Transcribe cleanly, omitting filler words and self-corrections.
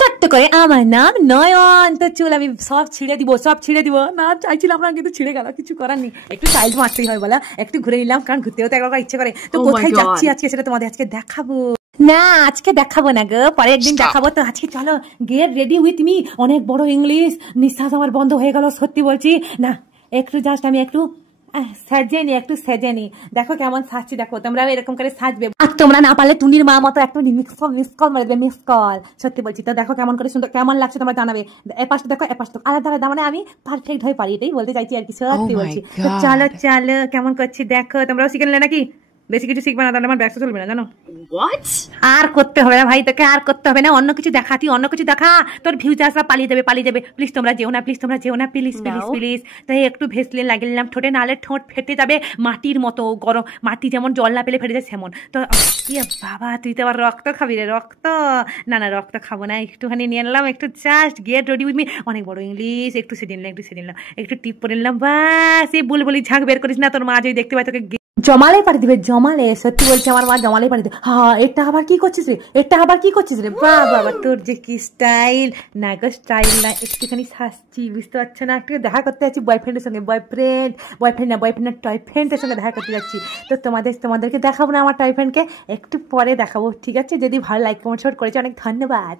ছোট্ট করে আমার নাম নয়ন। তো চুল আমি সব ছিঁড়ে দিব, সব ছিঁড়ে দিব। না চাইছিলাম না, কিন্তু ছিঁড়ে গেল, কিছু করার নেই। একটু স্টাইল মারতেই হয় বলা, একটু ঘুরে নিলাম, কারণ ঘুরতেও তো একবার ইচ্ছে করে। তো কোথায় যাচ্ছি আজকে সেটা তোমাদের আজকে দেখাবো। না আজকে দেখাবো না গো, পরে একদিন দেখাবো। তো আজকে চলো গেট রেডি উইথ মি। অনেক বড় ইংলিশ, নিঃশ্বাস আমার বন্ধ হয়ে গেল, সত্যি বলছি। না একটু জাস্ট আমি একটু সাজেনি, একটু সেজেনি। দেখো কেমন সাজছি, দেখো তোমরা এরকম করে সাজবে। আর তোমরা না পারলে টুনির মা মতো একটু মিস কল মারে দেবে, মিস কল। সত্যি বলছি। তো দেখো কেমন করে সুন্দর, কেমন লাগছে তোমরা জানাবে। এপাশটা দেখো, এপাশটা আলাদা আলাদা, মানে আমি পারফেক্ট হয়ে পারি, এটাই বলতে চাইছি আর কি। সত্যি বলছি। তো চলো চলো কেমন করছি দেখো। তোমরাও শিখে নিলে নাকি? বেশি কিছু শিখবে না, তাহলে আমার ব্যবসা চলবে না, জানো। আর করতে হবে না ভাই, তোকে আর করতে হবে না। অন্য কিছু দেখা, তুই অন্য কিছু দেখা, তোর ভিউজার্সরা পালিয়ে যাবে, পালিয়ে যাবে। প্লিজ তোমরা যেও না, প্লিজ তোমরা যেও না, প্লিজ প্লিজ প্লিজ। তাই একটু ভেসলিন লাগিয়ে নিলাম ঠোঁটে, নাহলে ঠোঁট ফেটে যাবে মাটির মতো। গরম মাটি যেমন জল না পেলে ফেটে যায় সেমন। তো বাবা তুই তো আবার রক্ত খাবি রে, রক্ত? না না রক্ত খাবো না, একটুখানি নিয়ে নিলাম, একটু just get ready with me. অনেক বড় ইংলিশ, একটু সেদিন নিলাম, একটু সেদিন নিলাম, একটু টিপ করে নিলাম, বাস। এই বুলবুলি ঝাঁক বের করিস না, তোর মা যদি দেখতে পাই তোকে জমালে পাড়ি দিবে, জমালে। সত্যি বলছি, আমার মা জমালে পাড়ি দিবে। হ্যাঁ এটা আবার কি করছিস রে, এটা আবার কি করছিস রে? বাহ বাবা তোর যে কি স্টাইল। না গো স্টাইল না, একটুখানি সাজছি, বুঝতে পারছো না? একটু দেখা করতে যাচ্ছি বয়ফ্রেন্ডের সঙ্গে। বয়ফ্রেন্ড না, বয়ফ্রেন্ডের টয়ফ্রেন্ডের সঙ্গে দেখা করতে যাচ্ছি। তো তোমাদেরকে দেখাবো না আমার টয়ফ্রেন্ডকে, একটু পরে দেখাবো, ঠিক আছে? যদি ভালো লাইক কমেন্ট শেয়ার করেছে, অনেক ধন্যবাদ।